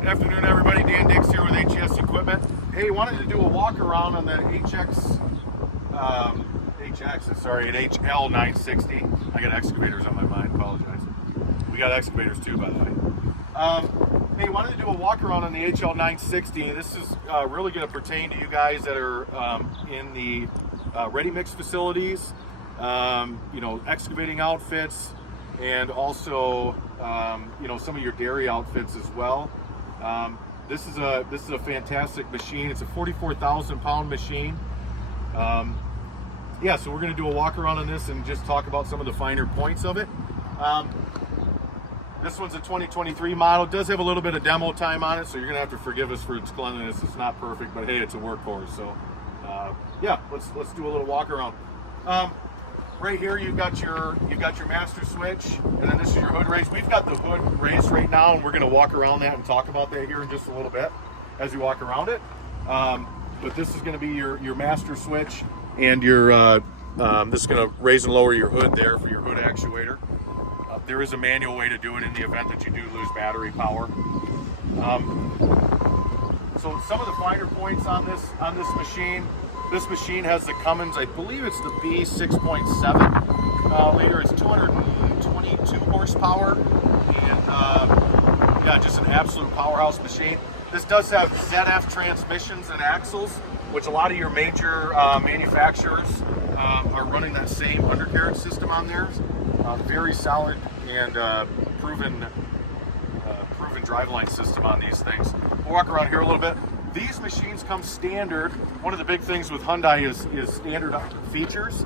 Good afternoon, everybody. Dan Dix here with HES Equipment. Hey, wanted to do a walk around on the an HL960. I got excavators on my mind, apologize. We got excavators too, by the way. Hey, wanted to do a walk around on the HL960. This is really going to pertain to you guys that are in the ready mix facilities, excavating outfits, and also some of your dairy outfits as well. This is a fantastic machine. It's a 44,000 pound machine. So we're going to do a walk around on this and just talk about some of the finer points of it. This one's a 2023 model. It does have a little bit of demo time on it, so you're going to have to forgive us for its cleanliness. It's not perfect, but hey, it's a workhorse. So let's do a little walk around. Right here you've got your master switch, and then this is your hood raise. We've got the hood raised right now, and we're going to walk around that and talk about that here in just a little bit as we walk around it. But this is going to be your master switch, and your this is going to raise and lower your hood there for your hood actuator. There is a manual way to do it in the event that you do lose battery power. So some of the finer points on this machine. This machine has the Cummins, I believe it's the B 6.7 liter. It's 222 horsepower, and just an absolute powerhouse machine. This does have ZF transmissions and axles, which a lot of your major manufacturers are running that same undercarriage system on theirs. Very solid and proven driveline system on these things. We'll walk around here a little bit. These machines come standard. One of the big things with Hyundai is standard features.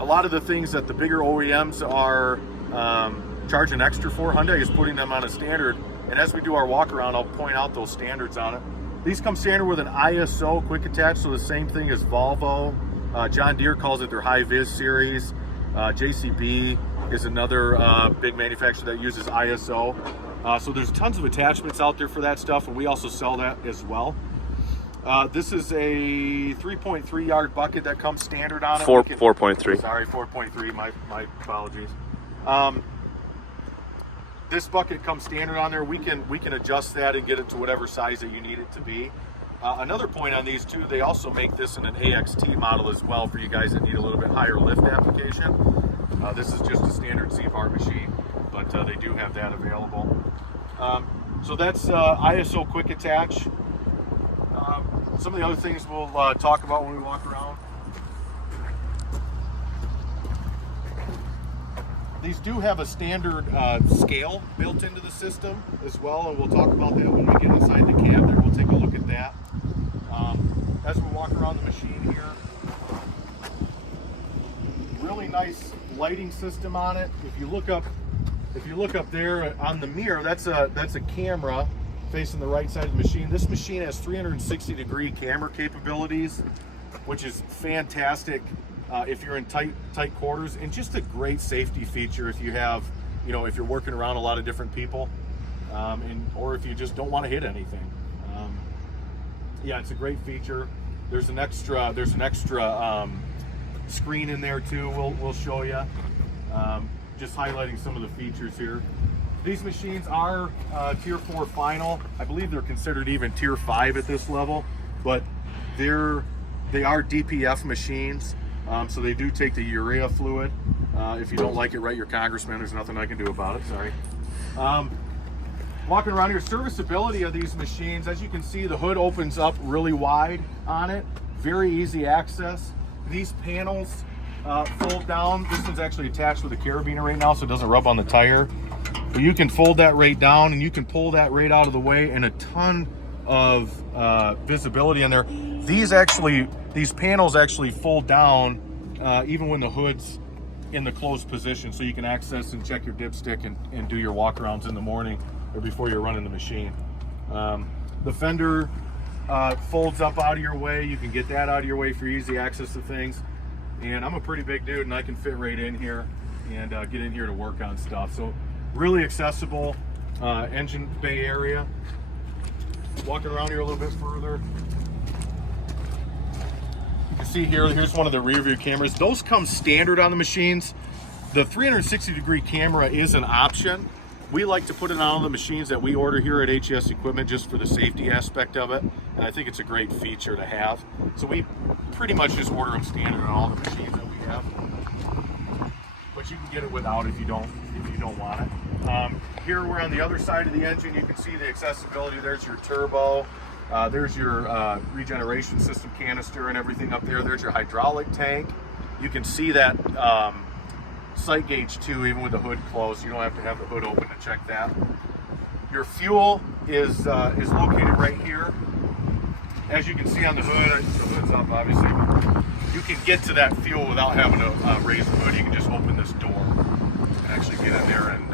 A lot of the things that the bigger OEMs are charging extra for, Hyundai is putting them on a standard. And as we do our walk around, I'll point out those standards on it. These come standard with an ISO quick attach, so the same thing as Volvo. John Deere calls it their high vis series. JCB is another big manufacturer that uses ISO. So there's tons of attachments out there for that stuff, and we also sell that as well. This is a 3.3 yard bucket that comes standard on it. 4.3. Sorry, 4.3. My apologies. This bucket comes standard on there. We can adjust that and get it to whatever size that you need it to be. Another point on these too, they also make this in an AXT model as well for you guys that need a little bit higher lift application. This is just a standard C-bar machine, but they do have that available. So that's ISO quick attach. Some of the other things we'll talk about when we walk around. These do have a standard scale built into the system as well, and we'll talk about that when we get inside the cab there. We'll take a look at that. As we walk around the machine here, really nice lighting system on it. If you look up there on the mirror, that's a camera facing the right side of the machine. This machine has 360-degree camera capabilities, which is fantastic if you're in tight quarters, and just a great safety feature if you have, if you're working around a lot of different people, or if you just don't want to hit anything. It's a great feature. There's an extra screen in there too. We'll show you. Just highlighting some of the features here. These machines are Tier 4 final. I believe they're considered even Tier 5 at this level, but they are DPF machines, so they do take the urea fluid. If you don't like it, write your congressman. There's nothing I can do about it, sorry. Walking around here, serviceability of these machines, as you can see, the hood opens up really wide on it. Very easy access. These panels fold down. This one's actually attached with a carabiner right now, so it doesn't rub on the tire. But you can fold that right down, and you can pull that right out of the way, and a ton of visibility in there. These panels actually fold down even when the hood's in the closed position, so you can access and check your dipstick and do your walk-arounds in the morning or before you're running the machine. The fender folds up out of your way. You can get that out of your way for easy access to things. And I'm a pretty big dude, and I can fit right in here and get in here to work on stuff. So really accessible engine bay area. Walking around here a little bit further, you can see here's one of the rear view cameras. Those come standard on the machines. The 360-degree camera is an option. We like to put it on all the machines that we order here at HES Equipment just for the safety aspect of it, and I think it's a great feature to have. So we pretty much just order them standard on all the machines that we have. But you can get it without if you don't want it. Here we're on the other side of the engine. You can see the accessibility. There's your turbo. There's your regeneration system canister and everything up there. There's your hydraulic tank. You can see that sight gauge too, even with the hood closed. You don't have to have the hood open to check that. Your fuel is located right here. As you can see on the hood, the hood's up obviously. You can get to that fuel without having to raise the hood. You can just open this door and actually get in there and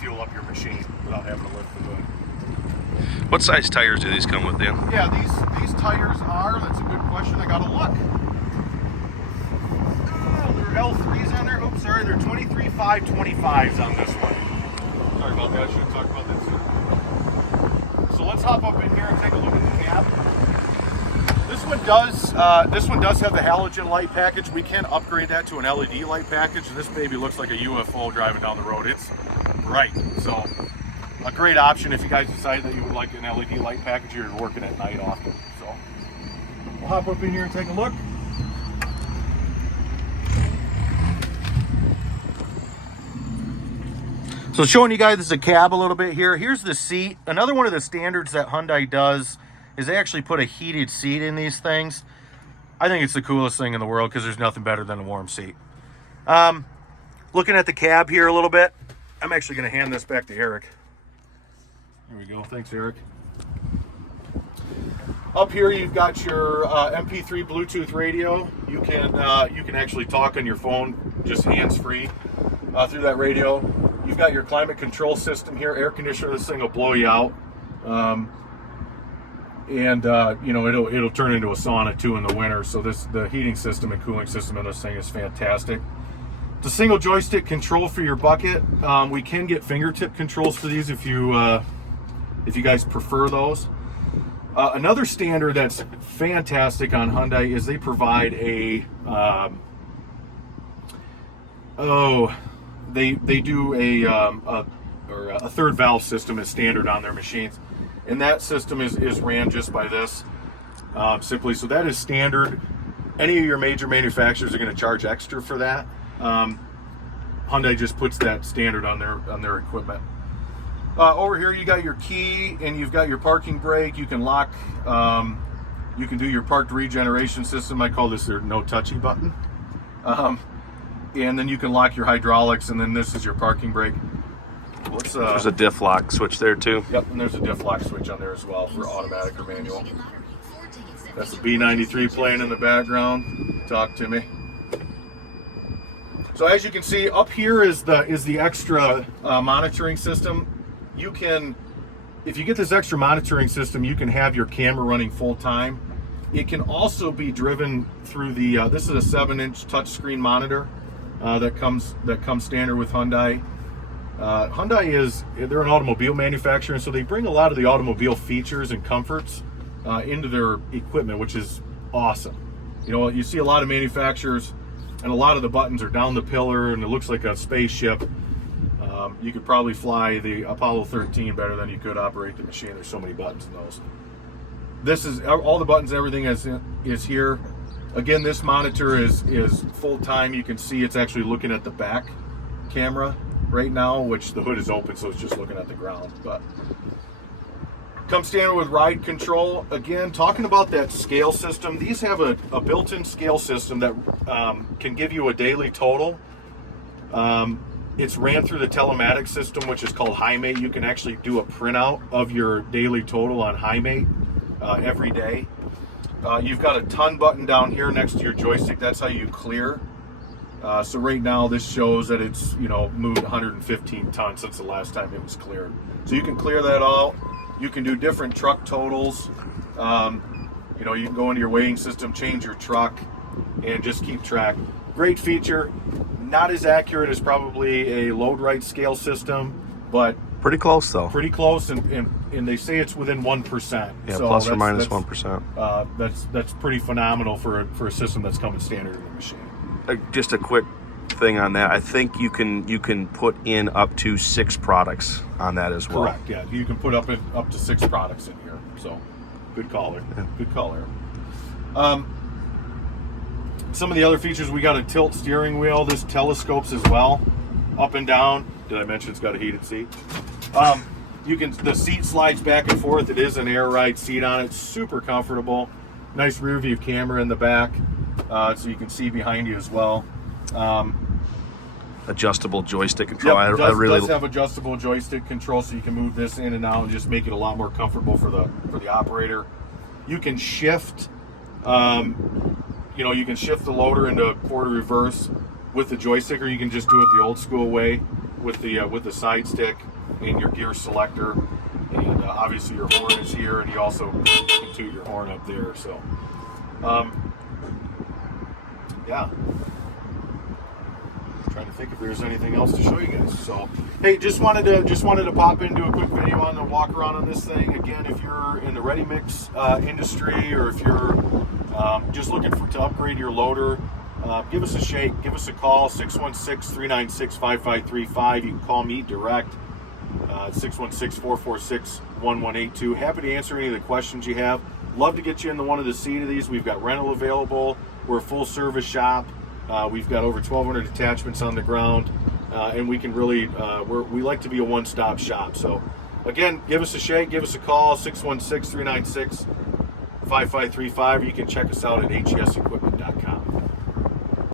fuel up your machine without having to lift the hood. What size tires do these come with, Dan? Yeah, these tires are, that's a good question, I gotta look. Oh, they're L3s on there. Oops, sorry, they're 23.5/25s on this one. Sorry about that, I should have talked about that sooner. So let's hop up in here and take a look at the cab. This one does have the halogen light package. We can upgrade that to an LED light package. This baby looks like a UFO driving down the road. It's bright, so a great option if you guys decide that you would like an LED light package. You're working at night often. So we'll hop up in here and take a look. So showing you guys the cab a little bit here. Here's the seat. Another one of the standards that Hyundai does is they actually put a heated seat in these things. I think it's the coolest thing in the world because there's nothing better than a warm seat. Looking at the cab here a little bit, I'm actually going to hand this back to Eric. There we go. Thanks, Eric. Up here, you've got your MP3 Bluetooth radio. You can actually talk on your phone, just hands-free, through that radio. You've got your climate control system here. Air conditioner. This thing will blow you out, you know, it'll turn into a sauna too in the winter. So the heating system and cooling system in this thing is fantastic. It's a single joystick control for your bucket. We can get fingertip controls for these if you guys prefer those. Another standard that's fantastic on Hyundai is they provide a they do a third valve system as standard on their machines, and that system is ran just by this simply. So that is standard. Any of your major manufacturers are going to charge extra for that. Hyundai just puts that standard on their equipment. Over here you got your key and you've got your parking brake. You can lock, you can do your parked regeneration system. I call this their no touchy button. And then you can lock your hydraulics, and then this is your parking brake. There's a diff lock switch there too. Yep, and there's a diff lock switch on there as well for automatic or manual. That's the B93 playing in the background. Talk to me. So as you can see, up here is the extra monitoring system. You can, if you get this extra monitoring system, you can have your camera running full time. It can also be driven through the. This is a 7-inch touchscreen monitor that comes standard with Hyundai. They're an automobile manufacturer, and so they bring a lot of the automobile features and comforts into their equipment, which is awesome. You know, you see a lot of manufacturers, and a lot of the buttons are down the pillar, and it looks like a spaceship. You could probably fly the Apollo 13 better than you could operate the machine. There's so many buttons in those. This is all the buttons, everything is here. Again, this monitor is full time. You can see it's actually looking at the back camera right now, which the hood is open, so it's just looking at the ground. But comes standard with ride control. Again, talking about that scale system, these have a built-in scale system that can give you a daily total. It's ran through the telematics system, which is called HighMate. You can actually do a printout of your daily total on HighMate every day. You've got a ton button down here next to your joystick. That's how you clear. So right now this shows that it's, you know, moved 115 tons since the last time it was cleared. So you can clear that all. You can do different truck totals. You know, you can go into your weighing system, change your truck, and just keep track. Great feature. Not as accurate as probably a load right scale system, but pretty close though. Pretty close, and they say it's within 1%. Yeah, so plus or minus 1%. That's pretty phenomenal for a system that's coming standard in the machine. Just a quick thing on that. I think you can put in up to 6 products on that as well. Correct. Yeah, you can put up to 6 products in here. So, good caller. Yeah. Good caller. Some of the other features, we got a tilt steering wheel. This telescopes as well, up and down. Did I mention it's got a heated seat? The seat slides back and forth. It is an air ride seat on it. Super comfortable. Nice rear view camera in the back, so you can see behind you as well. Adjustable joystick control. Yep, I really does have adjustable joystick control, so you can move this in and out and just make it a lot more comfortable for the operator. You can shift, you can shift the loader into quarter reverse with the joystick, or you can just do it the old school way with the side stick and your gear selector. And obviously your horn is here, and you also can toot your horn up there. So, yeah. Trying to think if there's anything else to show you guys. So, hey, just wanted to pop into a quick video on the walk around on this thing. Again, if you're in the ready mix industry, or if you're just looking to upgrade your loader, give us a shake. Give us a call, 616-396-5535. You can call me direct, 616-446-1182. Happy to answer any of the questions you have. Love to get you into one of the seat of these. We've got rental available. We're a full service shop. We've got over 1,200 attachments on the ground, and we can really, we like to be a one-stop shop. So, again, give us a shake, give us a call, 616-396-5535. You can check us out at HES Equipment.